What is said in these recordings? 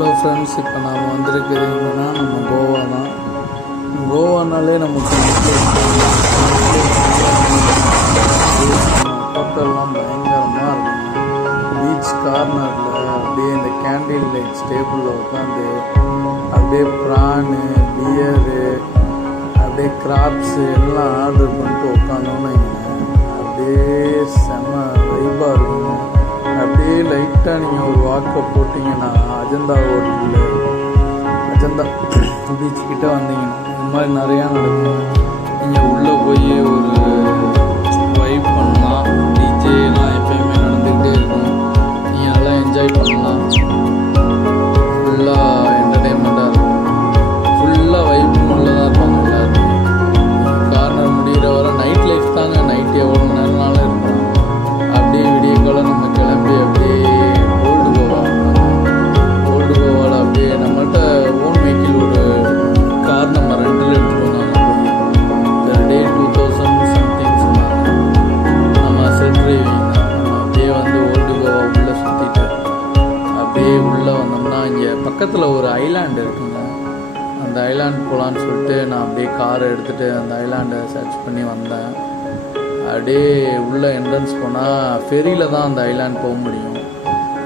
Hello friends, இப்போ நாம் வந்திருக்கிறது எங்கன்னா நம்ம கோவா தான். கோவானாலே நமக்கு ஹோட்டல்லாம் பயங்கரமாக இருக்கும். பீச் கார்னரில் அப்படியே இந்த கேண்டில் லைட் டேபிளில் உட்காந்து அப்படியே ப்ரானு, பியரு, அப்படியே கிராப்ஸு எல்லாம் ஆர்டர் பண்ணிட்டு உட்காந்தோன்னு அப்படியே செம்ம வைப்பாக இருக்கும். அப்படியே லைட்டாக நீங்கள் ஒரு வாக்கை போட்டிங்கன்னா அஜந்தா ஹோட்டலில் அஜந்தா பீச்சுக்கிட்ட வந்தீங்கன்னா இந்த மாதிரி நிறையா நடக்கும். நீங்கள் உள்ளே போய் ஒரு வைப் பண்ணலாம். டிஜே எல்லாம் எப்பயுமே நடந்துக்கிட்டே இருக்கும். நீங்கள் நல்லா என்ஜாய் பண்ணலாம். ஃபுல்லாக என்டர்டெயின்மெண்ட்டாக இருக்கும். ஃபுல்லாக வைப்பும் உள்ளே தான் இருப்பாங்க எல்லாருமே. கார்னர் முடிகிற வர நைட் லைஃப் தாங்க. நைட்டு எவ்வளோ நேரம்னாலும் இருக்கும். அப்படியே விடிய காலம் நம்ம கிளம்பி அப்படியே ஓல்டு கோவாவில் அப்படியே நம்மள்கிட்ட ஓன் வெஹிக்கிள் ஒரு கார் நம்ம ரெண்டில் எடுத்துகிட்டு வந்தாங்க. போய் டே 2000 சம்திங் சொன்னாங்க. நம்ம செல்ஃப் டிரைவிங் தான். நம்ம அப்படியே வந்து ஓல்டு கோவா உள்ளே சுற்றிட்டு அப்படியே உள்ளே வந்தோம்னா இங்கே பக்கத்தில் ஒரு ஐலாண்டு இருக்குங்க. அந்த ஐலாண்ட் போகலான்னு சொல்லிட்டு நான் அப்படியே காரை எடுத்துகிட்டு அந்த ஐலாண்டை சர்ச் பண்ணி வந்தேன். அப்படியே உள்ளே என்ட்ரன்ஸ் போனால் ஃபெரியில் தான் அந்த ஐலாண்ட் போக முடியும்.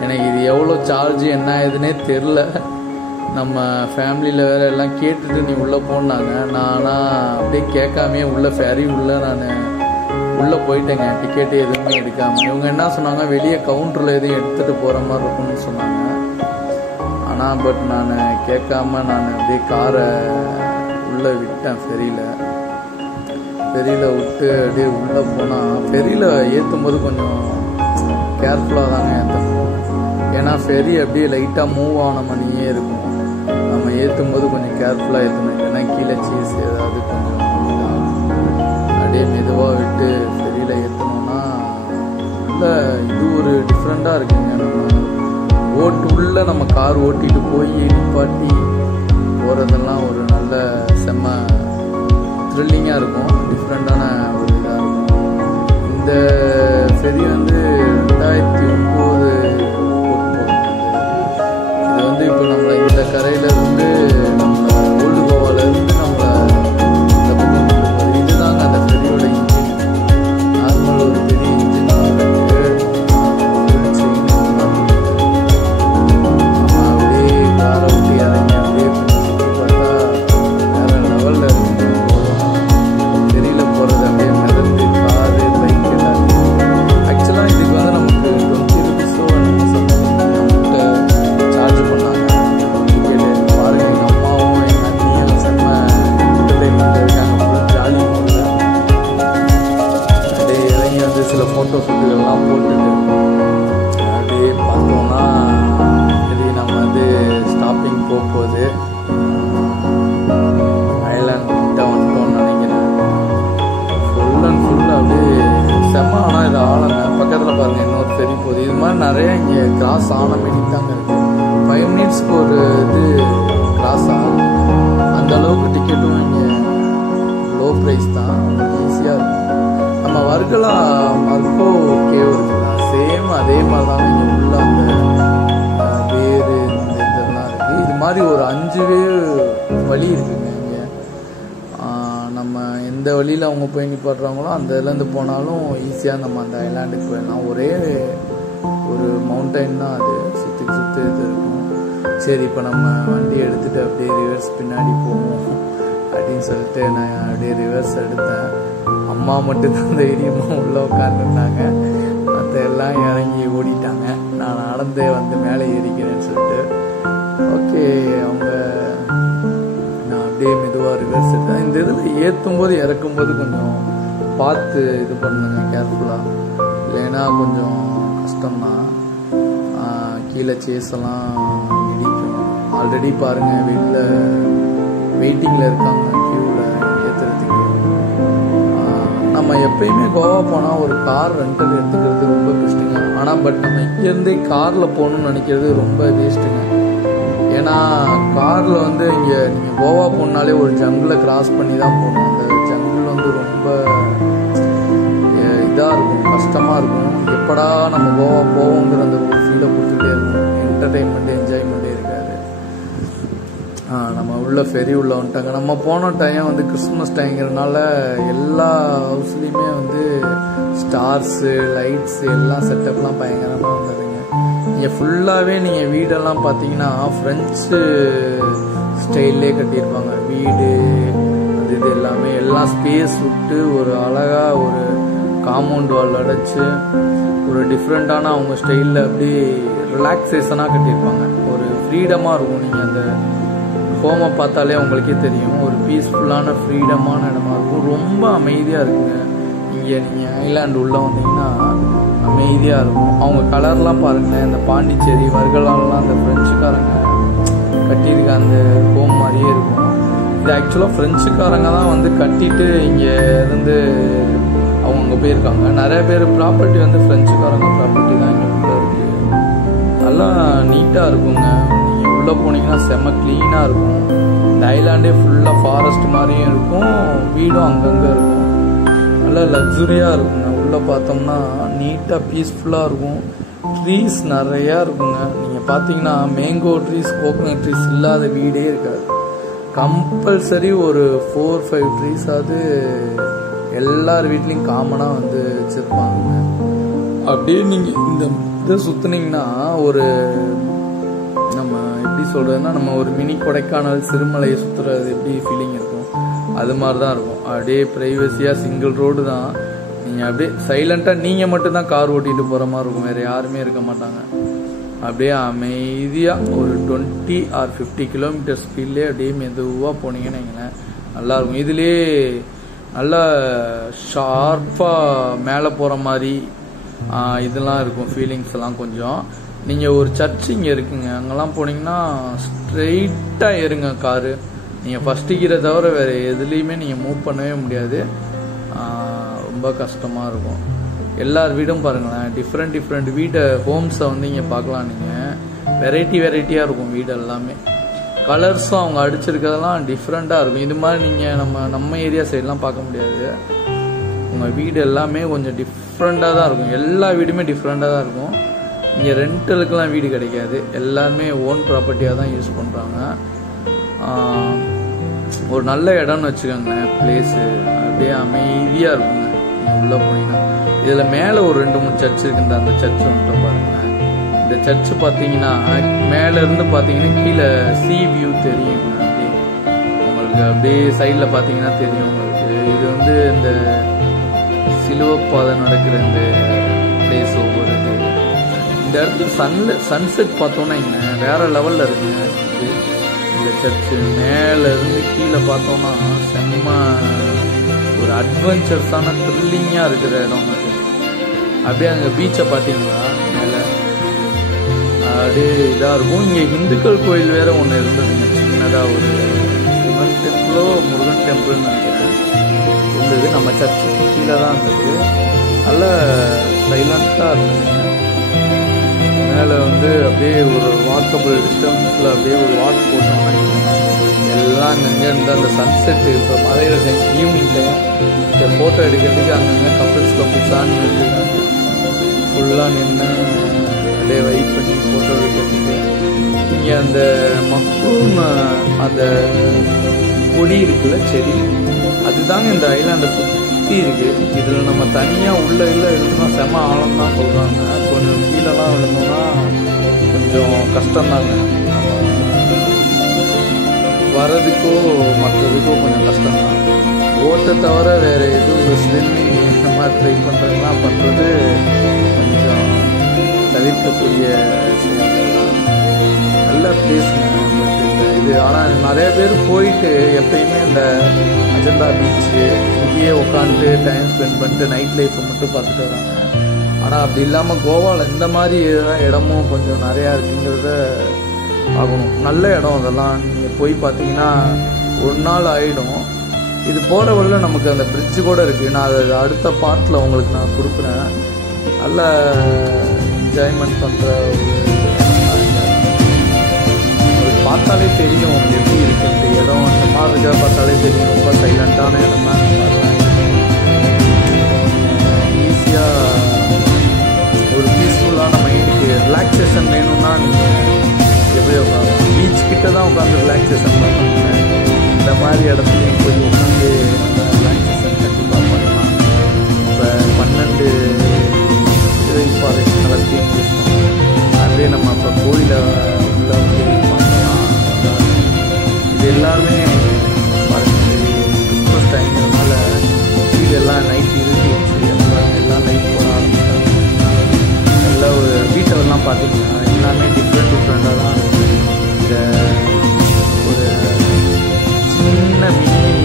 எனக்கு இது எவ்வளோ சார்ஜ் என்ன ஏதுன்னே தெரில. நம்ம ஃபேமிலியில் வேறு எல்லாம் கேட்டுட்டு நீ உள்ளே போனாங்க. நான் ஆனால் அப்படியே கேட்காமே உள்ளே ஃபெரி உள்ளே நான் உள்ளே போயிட்டேங்க. டிக்கெட்டு எதுவுமே எடுக்காமல். இவங்க என்ன சொன்னாங்க, வெளியே கவுண்டரில் எதுவும் எடுத்துகிட்டு போகிற மாதிரி இருக்கும்னு சொன்னாங்க. ஆனால் பட் நான் கேட்காம நான் அப்படியே காரை உள்ளே விட்டேன். ஃபெரியில் விட்டு அப்படியே உள்ளே போனால் ஃபெரியில் ஏற்றும் போது கொஞ்சம் கேர்ஃபுல்லாக தாங்க ஏற்றணும். ஏன்னா ஃபெரி அப்படியே லைட்டாக மூவ் ஆன மணியே இருக்கும். நம்ம ஏற்றும் போது கொஞ்சம் கேர்ஃபுல்லாக ஏற்றணும். ஏன்னா கீழே சீஸ் ஏதாவது கொஞ்சம் அப்படியே மெதுவாக விட்டு ஃபெரியில் ஏற்றணும்னா உள்ள இது ஒரு டிஃப்ரெண்ட்டாக இருக்குங்க. நம்ம உள்ளே நம்ம கார் ஓட்டிகிட்டு போய் நிப்பாட்டி போகிறதெல்லாம் ஒரு நல்ல செம்ம த்ரில்லிங்காக இருக்கும். டிஃப்ரெண்ட்டான ஒரு இதாக இருக்கும். இந்த ஃபெரி வந்து 2009 போட்டு போகும். இது வந்து இப்போ நம்மளை இந்த கரையிலேருந்து நம்மளை ஓல்டு கோவாலேருந்து நம்மளை இந்த பக்கம் கொண்டு போகுது. இதுதாங்க அந்த ஃபெரியோட இன்ஜின். நார்மல் ஒரு பெரிய இன்ஜின் நம்ம அப்படியே காரை விட்டு இறங்கி அப்படியே சுற்றி பார்த்தா வேறு லெவலில் இருக்கும். போகிறது அப்படியே மிதந்து காரு, பைக் எல்லாத்தையும். ஆக்சுவலாக இதுக்கு வந்து நமக்கு 20 ரூபீஸோ நம்மகிட்ட சார்ஜ் பண்ணாங்க டிக்கெட்டு. பாருங்கள், எங்கள் அம்மாவும் எங்கள் அண்ணியும் செம்ம என்டர்டெயின்மெண்ட் இருக்காங்க. ஃபுல் ஜாலி மூடில் அப்படியே இறங்கி வந்து சில ஃபோட்டோ ஷூட்டுகள்லாம் போட்டுட்டு அப்படியே பார்த்தோன்னா இது நம்ம வந்து ஸ்டாப்பிங் போகுது. ஐலாண்ட் கிட்ட வந்துட்டோம்னு நினைக்கிறேன். ஃபுல்லாக அப்படியே செம்ம. ஆனால் இது ஆளுங்க பக்கத்தில் பாருங்கள் இன்னொரு ஃபெரி போகுது. இது மாதிரி நிறைய இங்கே கிராஸ் ஆன மீனிங் தாங்க இருக்குது. 5 மினிட்ஸ்க்கு ஒரு இது கிராஸ் ஆகுது. அந்த அளவுக்கு டிக்கெட்டும் இங்கே லோ ப்ரைஸ் தான். ஈஸியாக இருக்கும். நம்ம வர்க்கோ கேவ் இருக்குல்ல, சேம் அதே மாதிரி தான் இங்கே உள்ள அந்த வேறு இந்த இதெல்லாம் இருக்குது. இது மாதிரி ஒரு 5 வழி இருக்குங்க. நம்ம எந்த வழியில் அவங்க போய் நிப்பாட்டுறாங்களோ அந்த இதுலேருந்து போனாலும் ஈஸியாக நம்ம அந்த ஐலாண்டுக்கு போயிடலாம். ஒரே ஒரு மவுண்டைன் தான் அது. சுற்றி இது இருக்கும். சரி, இப்போ நம்ம வண்டி எடுத்துகிட்டு அப்படியே ரிவர்ஸ் பின்னாடி போவோம் அப்படின்னு சொல்லிட்டு நான் அப்படியே ரிவர்ஸ் எடுத்தேன். அம்மா மட்டும்தான் தைரியமாக உள்ளே உட்காந்துருந்தாங்க. மற்ற எல்லாம் இறங்கி ஓடிட்டாங்க. நான் நடந்தே வந்து மேலே ஏறிக்கிறேன்னு சொல்லிட்டு ஓகே அவங்க அப்படியே மெதுவாக ரிவர்ஸ் எடுத்தேன். இந்த இதில் ஏற்றும் போது இறக்கும்போது கொஞ்சம் பார்த்து இது பண்ணுங்க, கேர்ஃபுல்லாக. இல்லைன்னா கொஞ்சம் கஷ்டம்தான். கீழே சேஸெல்லாம் இடிக்கும். ஆல்ரெடி பாருங்கள் வெளில வெயிட்டிங்கில் இருக்காங்க க்யூவில் ஏற்றுறதுக்கு. நம்ம எப்பயுமே கோவா போனால் ஒரு கார் ரெண்டல் எடுத்துக்கிறது ரொம்ப பெஸ்ட்டுங்க. ஆனால் பட் நம்ம இங்கேருந்தே காரில் போகணுன்னு நினைக்கிறது ரொம்ப வேஸ்ட்டுங்க. ஏன்னா காரில் வந்து இங்கே நீங்கள் கோவா போனாலே ஒரு ஜங்கிளை கிராஸ் பண்ணி தான் போகணும். அந்த ஜங்கிள் வந்து ரொம்ப இதாக இருக்கும், கஷ்டமாக இருக்கும். எப்படா நம்ம கோவா போவோங்கிற அந்த ஒரு ஃபீலை கொடுத்துட்டே இருக்கும். என்டர்டெயின்மெண்ட்டு என்ஜாய்மெண்ட்டே இருக்காது. உள்ள ஃபெரி உள்ள வந்துட்டாங்க. நம்ம போன டைம் வந்து கிறிஸ்மஸ் டைம்ங்கிறதுனால எல்லா ஹவுஸ்லேயுமே வந்து ஸ்டார்ஸு லைட்ஸு எல்லாம் செட்டப்லாம் பயங்கரமாக வந்ததுங்க. நீங்கள் ஃபுல்லாகவே நீங்கள் வீடெல்லாம் பார்த்தீங்கன்னா ஃப்ரெஞ்சு ஸ்டைல்லே கட்டியிருப்பாங்க. வீடு அது இது எல்லாமே எல்லாம் ஸ்பேஸ் விட்டு ஒரு அழகாக ஒரு காம்பவுண்ட் வால் அடைச்சி ஒரு டிஃப்ரெண்ட்டான அவங்க ஸ்டைலில் அப்படி ரிலாக்ஸேஷனாக கட்டியிருப்பாங்க. ஒரு ஃப்ரீடமாக இருக்கும். நீங்கள் அந்த ஹோமை பார்த்தாலே உங்களுக்கே தெரியும், ஒரு பீஸ்ஃபுல்லான ஃப்ரீடமான இடமா இருக்கும். ரொம்ப அமைதியாக இருக்குங்க. இங்கே நீங்கள் ஐலாண்டு உள்ளே வந்தீங்கன்னா அமைதியாக இருக்கும். அவங்க கலர்லாம் பாருங்களேன், இந்த பாண்டிச்சேரி வர்கலாலெலாம் அந்த ஃப்ரெஞ்சுக்காரங்க கட்டியிருக்க அந்த ஹோம் மாதிரியே இருக்கும். இது ஆக்சுவலாக ஃப்ரெஞ்சுக்காரங்க தான் வந்து கட்டிட்டு இங்கே இருந்து அவங்க அங்கே போயிருக்காங்க. நிறைய பேர் ப்ராப்பர்ட்டி வந்து ஃப்ரெஞ்சுக்காரங்க ப்ராப்பர்ட்டி தான் இங்கே உள்ளே இருக்குது. நல்லா நீட்டாக இருக்குங்க. நீங்கள் உள்ளே போனீங்கன்னா செம்ம க்ளீனாக இருக்கும். இந்த ஐலாண்டே ஃபுல்லாக ஃபாரஸ்ட் மாதிரியும் இருக்கும், வீடும் அங்கங்கே இருக்கும். நல்லா லக்ஸுரியாக இருக்குங்க. உள்ளே பார்த்தோம்னா நீட்டாக பீஸ்ஃபுல்லாக இருக்கும். ட்ரீஸ் நிறையா இருக்குங்க. நீங்கள் பார்த்தீங்கன்னா மேங்கோ ட்ரீஸ், கோகனட் ட்ரீஸ் இல்லாத வீடே இருக்காது. கம்பல்சரி ஒரு 4-5 ட்ரீஸாவது எல்லார் வீட்லேயும் காமனாக வந்து வச்சுருப்பாங்க. அப்படியே நீங்கள் இந்த இதை சுற்றுனீங்கன்னா ஒரு நம்ம எப்படி சொல்கிறதுனா, நம்ம ஒரு மினி கொடைக்கானல் சிறுமலையை சுற்றுறது எப்படி ஃபீலிங் இருக்கும் அது மாதிரி தான் இருக்கும். அப்படியே ப்ரைவசியாக சிங்கிள் ரோடு தான். நீங்கள் அப்படியே சைலண்ட்டாக நீங்கள் மட்டும்தான் கார் ஓட்டிகிட்டு போகிற மாதிரி இருக்கும். வேறு யாருமே இருக்க மாட்டாங்க. அப்படியே அமைதியாக ஒரு 20 or 50 கிலோமீட்டர் ஸ்பீட்லேயே அப்படியே மெதுவாக போனீங்கன்னு வைங்களேன், நல்லாயிருக்கும். இதுலேயே நல்லா ஷார்ப்பாக மேலே போகிற மாதிரி இதெல்லாம் இருக்கும். ஃபீலிங்ஸ் எல்லாம் கொஞ்சம். நீங்கள் ஒரு சர்ச் இங்கே இருக்குங்க, அங்கெல்லாம் போனீங்கன்னா ஸ்ட்ரெயிட்டாக ஏறுங்க காரு. நீங்கள் ஃபஸ்ட்டு கீரை தவிர வேறு எதுலேயுமே நீங்கள் மூவ் பண்ணவே முடியாது. ரொம்ப கஷ்டமாக இருக்கும். எல்லார் வீடும் பாருங்களேன், டிஃப்ரெண்ட் வீடு ஹோம்ஸை வந்து இங்கே பார்க்கலாம். நீங்கள் வெரைட்டியாக இருக்கும் வீடு எல்லாமே. கலர்ஸும் அவங்க அடிச்சிருக்கிறதெல்லாம் டிஃப்ரெண்ட்டாக இருக்கும். இது மாதிரி நீங்கள் நம்ம ஏரியா சைட்லாம் பார்க்க முடியாது. உங்கள் வீடு எல்லாமே கொஞ்சம் டிஃப்ரெண்ட்டாக தான் இருக்கும். எல்லா வீடுமே டிஃப்ரெண்ட்டாக தான் இருக்கும். இங்கே ரெண்டலுக்கெலாம் வீடு கிடைக்காது. எல்லாருமே ஓன் ப்ராப்பர்ட்டியாக தான் யூஸ் பண்ணுறாங்க. ஒரு நல்ல இடம்னு வச்சுக்கோங்களேன், பிளேஸு அப்படியே அமைதியாக இருக்குங்க. நீங்கள் உள்ளே போனீங்கன்னா இதில் மேலே ஒரு 2-3 சர்ச் இருக்குன்ற அந்த சர்ச் வந்துட்டு பாருங்களேன். இந்த சர்ச்சு பார்த்தீங்கன்னா மேலேருந்து பார்த்தீங்கன்னா கீழே சீ வியூ தெரியுங்க. அப்படியே உங்களுக்கு அப்படியே சைடில் பார்த்தீங்கன்னா தெரியும் உங்களுக்கு. இது வந்து இந்த சிலுவப்பாதை நடக்கிற இந்த பிளேஸ் ஒவ்வொரு இந்த இடத்துல சன்செட் பார்த்தோன்னா இங்கே வேறு லெவலில் இருக்குங்க. இந்த சர்ச்சு மேலேருந்து கீழே பார்த்தோன்னா செம்ம ஒரு அட்வென்ச்சர்ஸான த்ரில்லிங்காக இருக்கிற இடம் அது. அப்படியே அங்கே பீச்சை பார்த்தீங்களா மேலே, அப்படியே இதாக இருக்கும். இங்கே இந்துக்கள் கோயில் வேறு ஒன்று இருந்ததுங்க, சின்னதாக ஒரு சிவன் டெம்பிளோ முருகன் டெம்பிள்னு நினைக்கிறேன் இருந்தது. நம்ம சர்ச்சுக்கு கீழே தான் இருந்தது. நல்ல சைலண்ட்டாக இருந்ததுங்க. மேலே வந்து அப்படியே ஒரு வாக்கபிள் டிஸ்டன்ஸில் அப்படியே ஒரு வாக் போட்டோம்னா எல்லாம் அங்கங்கே இருந்து அந்த சன்செட்டு இப்போ மலையிற டைம் ஈவினிங் டைம் இந்த ஃபோட்டோ எடுக்கிறதுக்கு அங்கங்கே கப்புள்ஸான்னு நிறுத்துக்காங்க. ஃபுல்லாக நின்று அப்படியே வெயிட் பண்ணி ஃபோட்டோ எடுக்கிறதுக்கு. இங்கே அந்த மக்கும் அந்த கொடி இருக்குல்ல, செடி, அதுதாங்க இந்த ஐலாண்டை சுற்றி இருக்குது. இதில் நம்ம தனியாக உள்ள இருந்தோம்னா செம ஆழம் தான் சொல்கிறாங்க. கொஞ்சம் கீழெல்லாம் விழுந்தோம்னா கொஞ்சம் கஷ்டம்தாங்க. வரதுக்கோ மற்றதுக்கோ கொஞ்சம் கஷ்டம்தான். ஓட்டை தவிர வேறு எதுவும் ஸ்விம்மிங் இந்த மாதிரி ட்ரை பண்ணுறதுலாம் பண்ணுறது கொஞ்சம் தவிர்க்கக்கூடிய செயல்கள் தான். நல்ல பிளேஸுங்க. பட் இந்த இது ஆனால் நிறைய பேர் போயிட்டு எப்பயுமே இந்த அஜந்தா பீச்சு இங்கேயே உட்காந்துட்டு டைம் ஸ்பெண்ட் பண்ணிட்டு நைட் லைஃப்பை மட்டும் பார்த்துட்டு வராங்க. ஆனால் அப்படி இல்லாமல் கோவாவில் இந்த மாதிரி இடமும் கொஞ்சம் நிறையா இருக்குங்கிறத பார்க்கணும். நல்ல இடம் அதெல்லாம். நீங்கள் போய் பார்த்தீங்கன்னா ஒரு நாள் ஆகிடும். இது போகிற வழியில் நமக்கு அந்த பிரிட்ஜு கூட இருக்குது. நான் அதை அடுத்த பார்ட்டில் உங்களுக்கு நான் கொடுக்குறேன். நல்ல என்ஜாய்மெண்ட் பண்ணுற உங்களுக்கு பார்த்தாலே தெரியும் எப்படி இருக்குது இந்த இடம். இந்த மாதிரி இருக்கிற பார்த்தாலே தெரியும் ரொம்ப சைலண்ட்டான இடம் தான். ஈஸியாக ஒரு பீஸ்ஃபுல்லான மைண்டுக்கு ரிலாக்ஸேஷன் வேணும்னா நீங்கள் எப்படி உட்காந்து பீச் கிட்ட தான் உட்காந்து ரிலாக்ஸேஷன் பண்ணுங்க. மாதிரி இடத்துலையும் போய் உட்காந்து ரிலாக்ஸேஷன் கண்டிப்பாக பண்ணலாம். இப்போ 12 ஃபாரஸ்ட் வளர்த்தியும் பேசணும். அப்படியே நம்ம இப்போ கோயிலை உள்ள வந்து பார்த்தோம்னா இது எல்லாருமே கிறிஸ்மஸ் டைம்னால வீடெல்லாம் நைட் இருந்துச்சு, எல்லாம் லைட் போட ஆரம்பிச்சாங்க. நல்ல ஒரு வீட்டெல்லாம் பார்த்தீங்கன்னா எல்லாமே டிஃப்ரெண்ட்டாக தான் இந்த ஒரு சின்ன மினி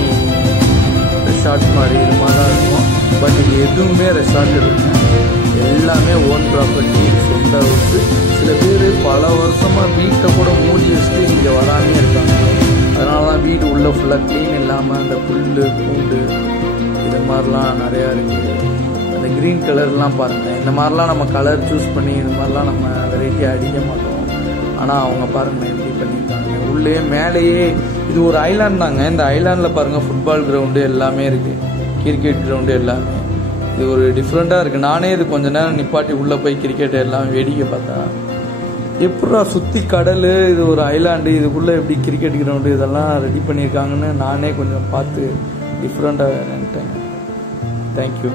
ரெசார்ட் மாதிரி இது மாதிரி தான் இருக்கும். பட் இது எதுவுமே ரெசார்ட் இல்லைங்க, எல்லாமே ஓன் ப்ராப்பர்ட்டி, சொந்த ஊருக்கு. சில பேர் பல வருஷமாக வீட்டை கூட மூடி வச்சுட்டு இங்கே வராமே இருக்காங்க. அதனால தான் வீடு உள்ளே ஃபுல்லாக க்ளீன் இல்லாமல் அந்த புல் பூண்டு இது மாதிரிலாம் நிறையா இருக்குது. அந்த க்ரீன் கலர்லாம் பாருங்கள், இந்த மாதிரிலாம் நம்ம கலர் சூஸ் பண்ணி இது மாதிரிலாம் நம்ம வெரைட்டியாக அடிக்க மாட்டோம். ஆனால் அவங்க பாருங்கள் எப்படி பண்ணியிருக்காங்க. உள்ளே மேலேயே இது ஒரு ஐலாண்ட் தாங்க. இந்த ஐலாண்டில் பாருங்கள் ஃபுட்பால் கிரவுண்டு எல்லாமே இருக்குது, கிரிக்கெட் கிரவுண்டு எல்லாமே. இது ஒரு டிஃப்ரெண்ட்டாக இருக்குது. நானே இது கொஞ்ச நேரம் நிப்பாட்டி உள்ளே போய் கிரிக்கெட் எல்லாம் வேடிக்கை பார்த்தேன். எப்படா சுற்றி கடல், இது ஒரு ஐலாண்டு, இதுக்குள்ளே எப்படி கிரிக்கெட் கிரவுண்டு இதெல்லாம் ரெடி பண்ணியிருக்காங்கன்னு நானே கொஞ்சம் பார்த்து டிஃப்ரெண்ட்டாக நினைட்டேன். தேங்க்யூ.